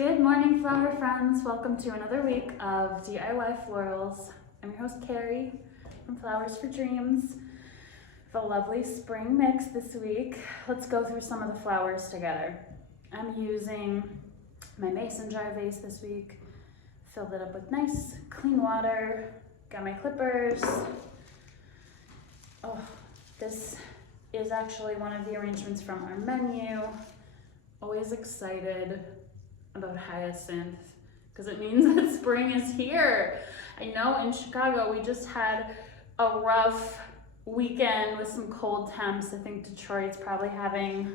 Good morning, flower friends. Welcome to another week of DIY Florals. I'm your host, Carrie from Flowers for Dreams. For a lovely spring mix this week. Let's go through some of the flowers together. I'm using my mason jar vase this week. Filled it up with nice, clean water. Got my clippers. Oh, this is actually one of the arrangements from our menu. Always excited about Hyacinth because it means that spring is here. I know in Chicago we just had a rough weekend with some cold temps. I think Detroit's probably having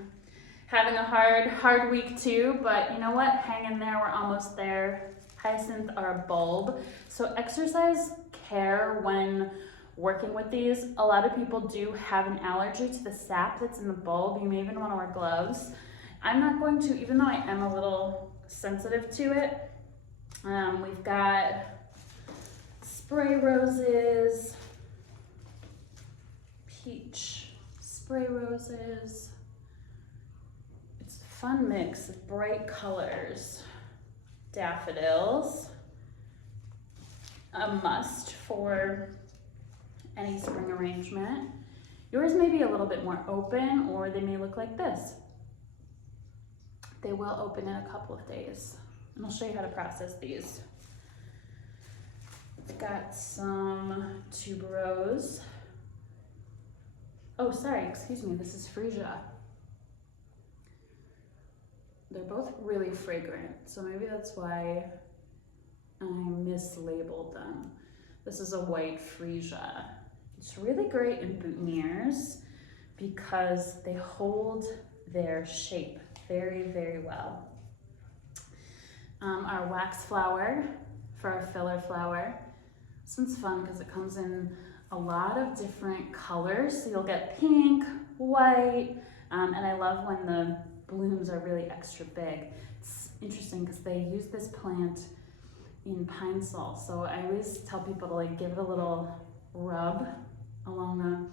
a hard week too, but you know what? Hang in there, we're almost there. Hyacinth are a bulb, so exercise care when working with these. A lot of people do have an allergy to the sap that's in the bulb. You may even want to wear gloves. I'm not going to, even though I am a little sensitive to it. We've got spray roses, peach spray roses. It's a fun mix of bright colors. Daffodils, a must for any spring arrangement. Yours may be a little bit more open, or they may look like this. They will open in a couple of days, and I'll show you how to process these. I've got some tuberose. Oh, sorry, excuse me, this is freesia. They're both really fragrant, so maybe that's why I mislabeled them. This is a white freesia. It's really great in boutonnieres because they hold their shape very, very well. Our wax flower for our filler flower. This one's fun because it comes in a lot of different colors. So you'll get pink, white, and I love when the blooms are really extra big. It's interesting because they use this plant in pine sol. So I always tell people to give it a little rub along the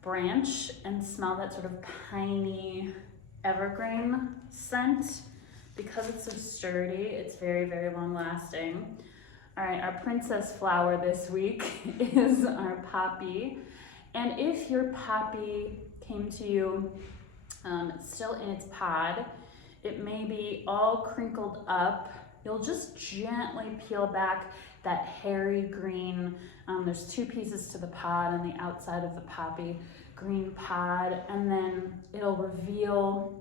branch and smell that sort of piney evergreen scent. Because it's so sturdy, it's very, very long lasting. All right, our princess flower this week is our poppy. And if your poppy came to you still in its pod, it may be all crinkled up. You'll just gently peel back that hairy green. There's two pieces to the pod on the outside of the poppy, green pod, and then it'll reveal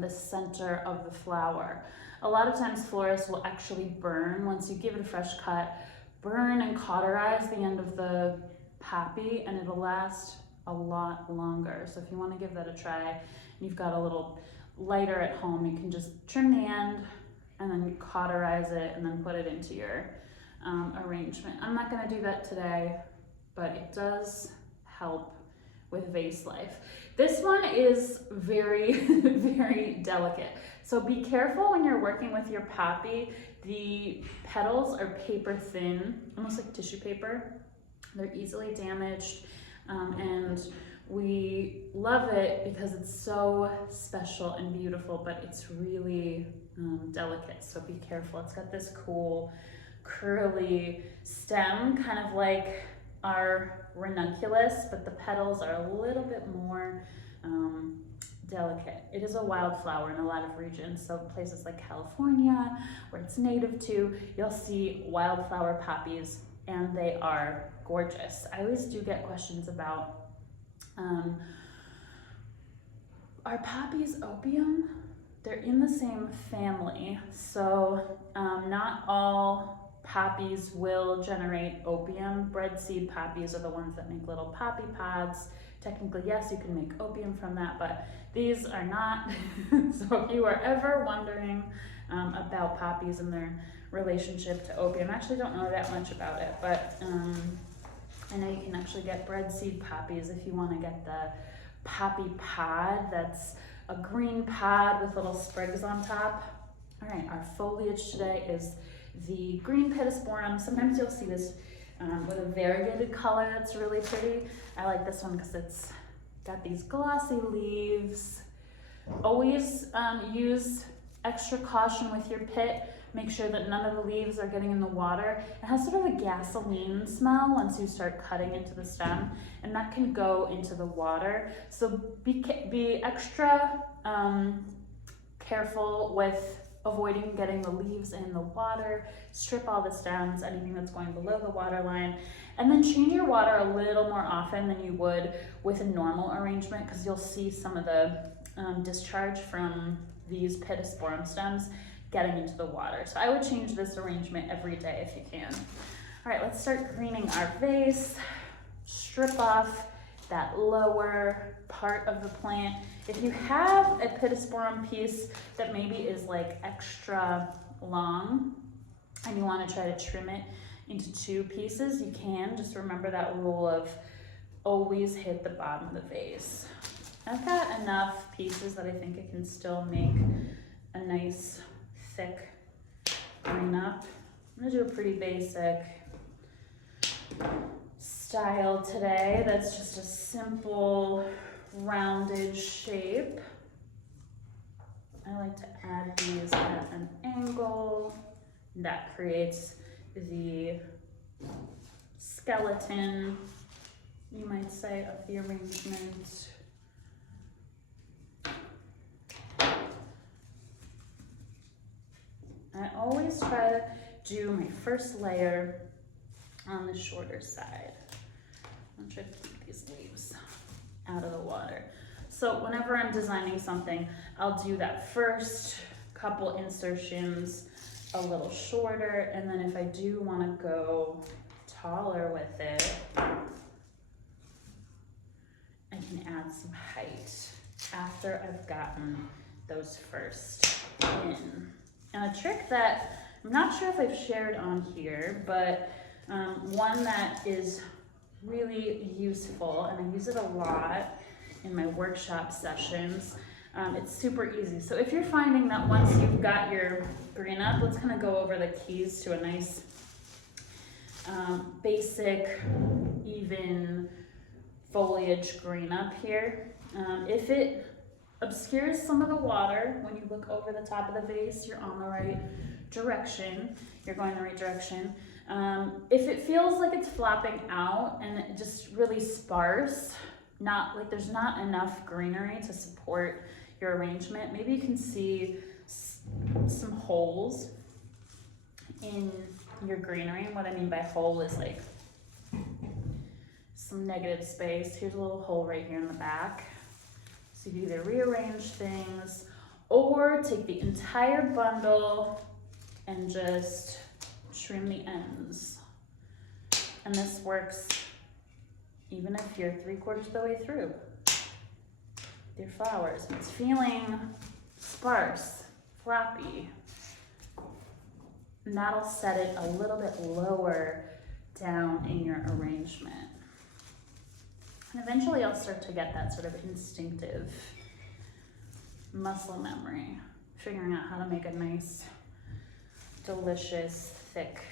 the center of the flower. A lot of times florists will actually burn, once you give it a fresh cut, burn and cauterize the end of the poppy, and it'll last a lot longer. So if you want to give that a try, and you've got a little lighter at home, you can just trim the end and then cauterize it and then put it into your arrangement. I'm not going to do that today, but it does help with vase life. This one is very, very delicate. So be careful when you're working with your poppy. The petals are paper thin, almost like tissue paper. They're easily damaged, and we love it because it's so special and beautiful, but it's really delicate, so be careful. It's got this cool curly stem, kind of like our ranunculus, but the petals are a little bit more delicate. It is a wildflower in a lot of regions, so places like California, where it's native to, you'll see wildflower poppies, and they are gorgeous. I always do get questions about, are poppies opium? They're in the same family, so not all poppies will generate opium. Breadseed poppies are the ones that make little poppy pods. Technically, yes, you can make opium from that, but these are not. So if you are ever wondering about poppies and their relationship to opium, I actually don't know that much about it, but I know you can actually get breadseed poppies if you want to get the poppy pod. That's a green pod with little sprigs on top. All right, our foliage today is the green pittosporum. Sometimes you'll see this with a variegated color that's really pretty. I like this one because it's got these glossy leaves. Always use extra caution with your pit. Make sure that none of the leaves are getting in the water. It has sort of a gasoline smell once you start cutting into the stem, and that can go into the water. So be extra careful with avoiding getting the leaves in the water. Strip all the stems, anything that's going below the water line, and then change your water a little more often than you would with a normal arrangement, because you'll see some of the discharge from these pittosporum stems getting into the water. So I would change this arrangement every day if you can. All right, let's start greening our vase. Strip off that lower part of the plant. If you have a pittosporum piece that maybe is like extra long and you want to try to trim it into 2 pieces, you can. Just remember that rule of always hit the bottom of the vase. I've got enough pieces that I think it can still make a nice thick green up. I'm gonna do a pretty basic style today. That's just a simple rounded shape. I like to add these at an angle. That creates the skeleton, you might say, of the arrangement. I always try to do my first layer on the shorter side. I'm trying to keep these leaves out of the water. So whenever I'm designing something, I'll do that first couple insertions a little shorter, and then if I do want to go taller with it, I can add some height after I've gotten those first in. And a trick that I'm not sure if I've shared on here, but one that is really useful, and I use it a lot in my workshop sessions. It's super easy. So if you're finding that once you've got your green up, let's kind of go over the keys to a nice basic, even foliage green up here. If it obscures some of the water, when you look over the top of the vase, you're on the right direction. You're going the right direction. If it feels like it's flopping out and it just really sparse, not like there's not enough greenery to support your arrangement, maybe you can see some holes in your greenery. And what I mean by hole is like some negative space. Here's a little hole right here in the back. So you either rearrange things or take the entire bundle and just trim the ends. And this works even if you're 3/4 of the way through your flowers. If it's feeling sparse, floppy, and that'll set it a little bit lower down in your arrangement. And eventually I'll start to get that sort of instinctive muscle memory, figuring out how to make a nice, delicious, thick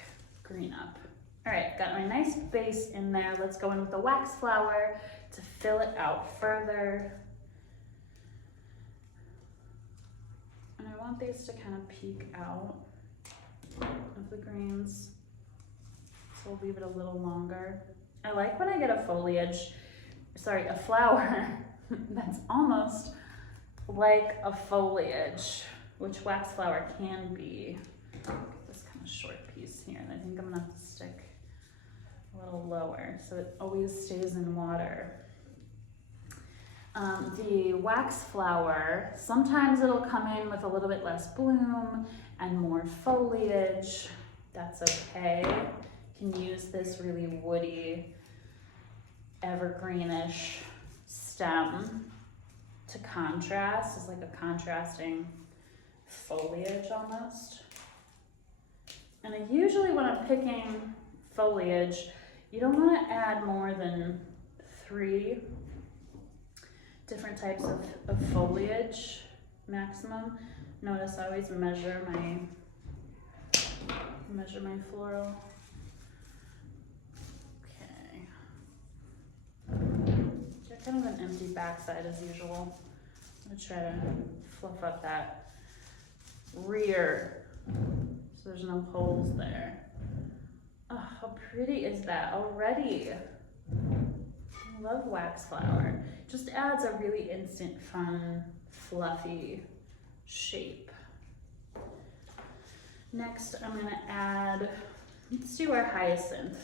green up. All right, got my nice base in there. Let's go in with the wax flower to fill it out further. And I want these to kind of peek out of the greens, so we'll leave it a little longer. I like when I get a flower that's almost like a foliage, which wax flower can be. This kind of short piece here, and I think I'm gonna have to stick a little lower so it always stays in water. The wax flower, sometimes it'll come in with a little bit less bloom and more foliage. That's okay. You can use this really woody, evergreenish stem to contrast. It's like a contrasting foliage almost. And I usually, when I'm picking foliage, you don't want to add more than 3 different types of foliage maximum. Notice I always measure my floral. Okay. Got kind of an empty backside as usual. I'm gonna try to fluff up that rear, so there's no holes there. Oh, how pretty is that already? I love wax flower. Just adds a really instant, fun, fluffy shape. Next, I'm gonna add, let's do our hyacinth,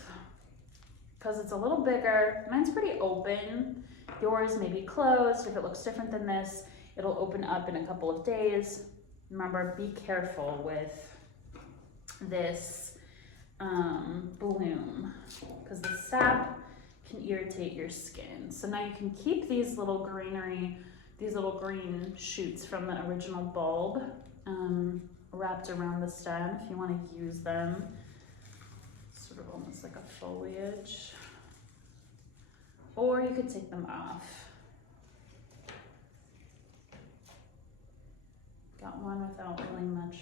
because it's a little bigger. Mine's pretty open. Yours may be closed. If it looks different than this, it'll open up in a couple of days. Remember, be careful with this bloom, because the sap can irritate your skin. So now you can keep these little greenery, these little green shoots from the original bulb wrapped around the stem if you want to use them. Sort of almost like a foliage. Or you could take them off. Got one without really much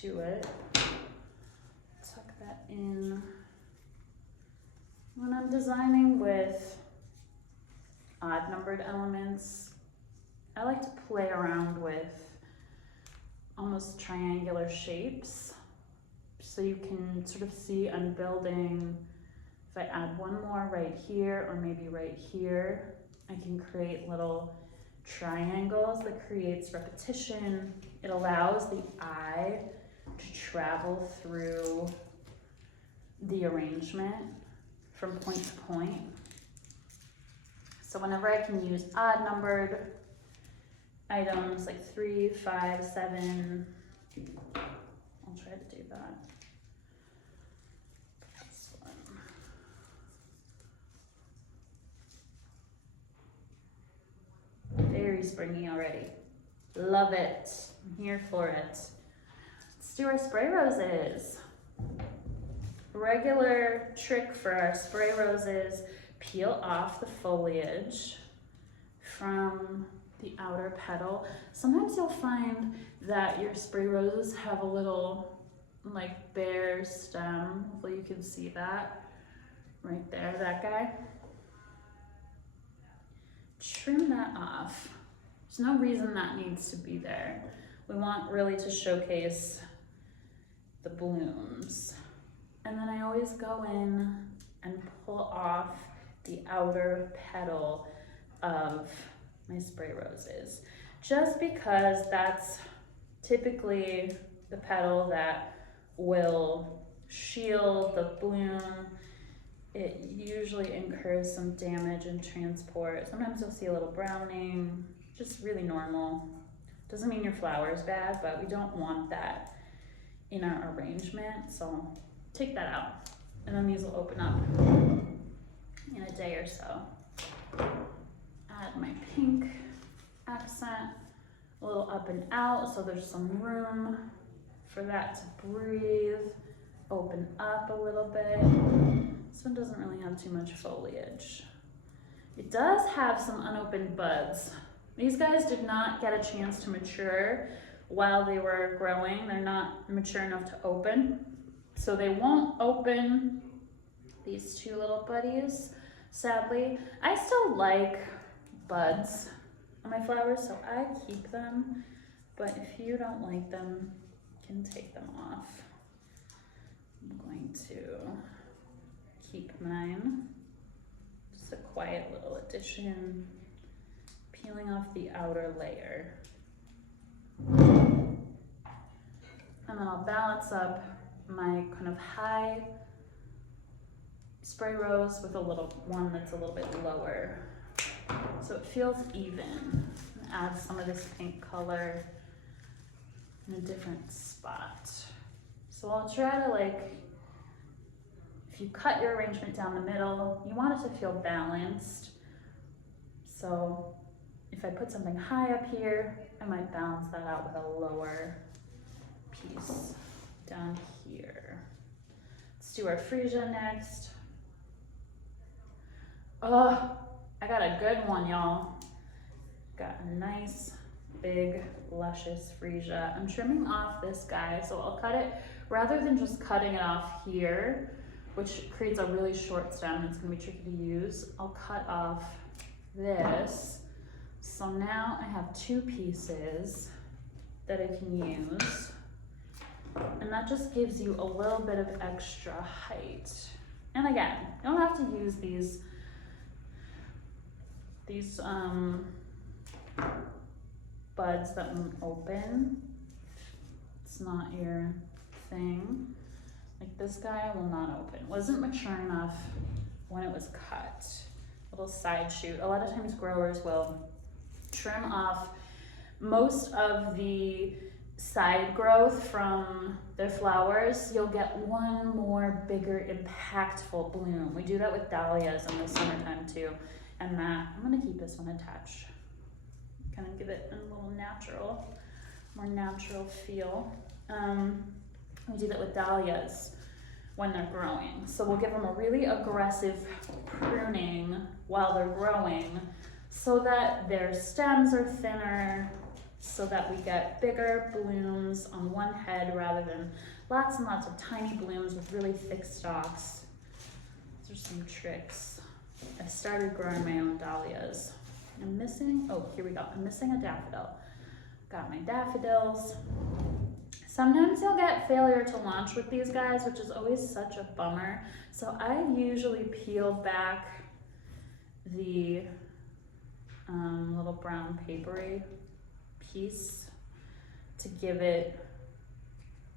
to it. Tuck that in. When I'm designing with odd numbered elements, I like to play around with almost triangular shapes. So you can sort of see I'm building, if I add one more right here or maybe right here, I can create little triangles that creates repetition. It allows the eye to travel through the arrangement from point to point. So whenever I can use odd numbered items like 3, 5, 7, I'll try to do that. This one. Very springy already. Love it. I'm here for it. Let's do our spray roses. Regular trick for our spray roses, peel off the foliage from the outer petal. Sometimes you'll find that your spray roses have a little like bare stem. Hopefully you can see that right there, that guy. Trim that off. There's no reason that needs to be there. We want really to showcase the blooms. And then I always go in and pull off the outer petal of my spray roses, just because that's typically the petal that will shield the bloom. It usually incurs some damage and transport. Sometimes you'll see a little browning, just really normal. Doesn't mean your flower is bad, but we don't want that in our arrangement, so take that out. And then these will open up in a day or so. Add my pink accent, a little up and out, so there's some room for that to breathe, open up a little bit. This one doesn't really have too much foliage. It does have some unopened buds. These guys did not get a chance to mature while they were growing. They're not mature enough to open, so they won't open these two little buddies, sadly. I still like buds on my flowers, so I keep them, but if you don't like them, you can take them off. I'm going to keep mine. Just a quiet little addition, peeling off the outer layer. And then I'll balance up my kind of high spray rose with a little one that's a little bit lower, so it feels even. And add some of this pink color in a different spot. So I'll try to, like, if you cut your arrangement down the middle, you want it to feel balanced. So if I put something high up here, I might balance that out with a lower piece down here. Let's do our freesia next. Oh, I got a good one, y'all. Got a nice, big, luscious freesia. I'm trimming off this guy, so I'll cut it, rather than just cutting it off here, which creates a really short stem that's gonna be tricky to use, I'll cut off this. So now I have two pieces that I can use. And that just gives you a little bit of extra height. And again, you don't have to use these buds that won't open. It's not your thing. Like this guy will not open. Wasn't mature enough when it was cut. Little side shoot. A lot of times growers will trim off most of the side growth from their flowers. You'll get one more bigger, impactful bloom. We do that with dahlias in the summertime too. And that, I'm gonna keep this one attached. Kind of give it a little natural, more natural feel. We do that with dahlias when they're growing. So we'll give them a really aggressive pruning while they're growing so that their stems are thinner, so that we get bigger blooms on one head rather than lots and lots of tiny blooms with really thick stalks. Those are some tricks. I started growing my own dahlias. I'm missing, oh, here we go. I'm missing a daffodil. Got my daffodils. Sometimes you'll get failure to launch with these guys, which is always such a bummer. So I usually peel back the little brown papery piece to give it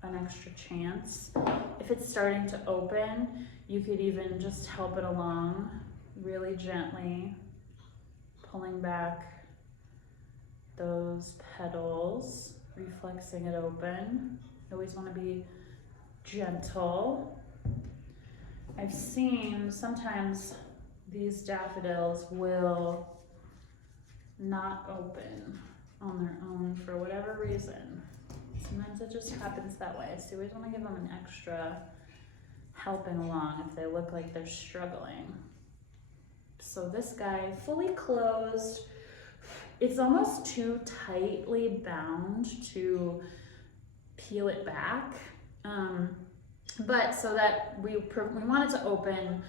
an extra chance. If it's starting to open, you could even just help it along really gently, pulling back those petals, reflexing it open. You always want to be gentle. I've seen sometimes these daffodils will not open on their own for whatever reason. Sometimes it just happens that way. So you always want to give them an extra helping along if they look like they're struggling. So this guy, fully closed. It's almost too tightly bound to peel it back. But so that we want it to open.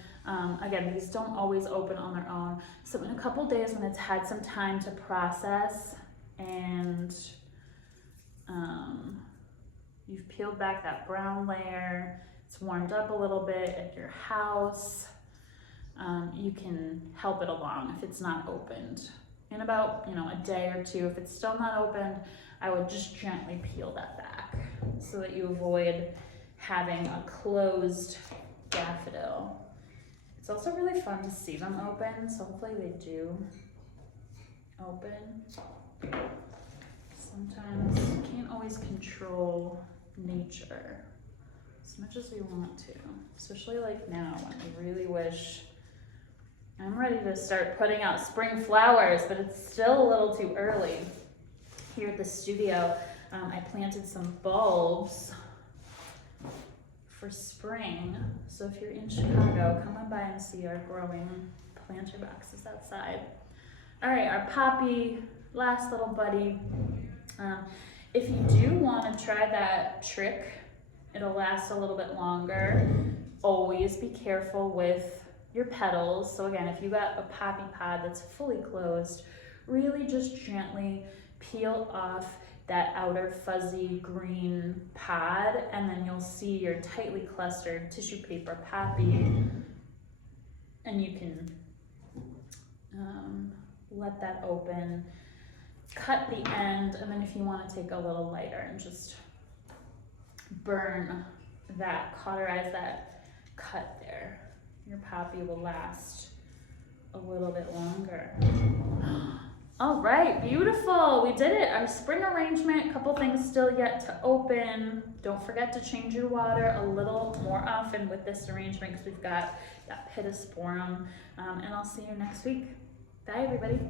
Again, these don't always open on their own. So in a couple days when it's had some time to process and you've peeled back that brown layer, it's warmed up a little bit at your house, you can help it along if it's not opened. In about, a day or two, if it's still not opened, I would just gently peel that back so that you avoid having a closed daffodil. It's also really fun to see them open, so hopefully they do open. Sometimes you can't always control nature as much as we want to, especially like now when I really wish I'm ready to start putting out spring flowers, but it's still a little too early. Here at the studio, I planted some bulbs for spring. So if you're in Chicago, come on by and see our growing planter boxes outside. All right, our poppy, last little buddy. If you do want to try that trick, it'll last a little bit longer. Always be careful with your petals. So again, if you got a poppy pod that's fully closed, really just gently peel off that outer fuzzy green pod, and then you'll see your tightly clustered tissue paper poppy, and you can let that open, cut the end, and then if you want to take a little lighter and just burn that, cauterize that cut there, your poppy will last a little bit longer. All right, beautiful. We did it. Our spring arrangement, a couple things still yet to open. Don't forget to change your water a little more often with this arrangement because we've got that pittosporum. And I'll see you next week. Bye, everybody.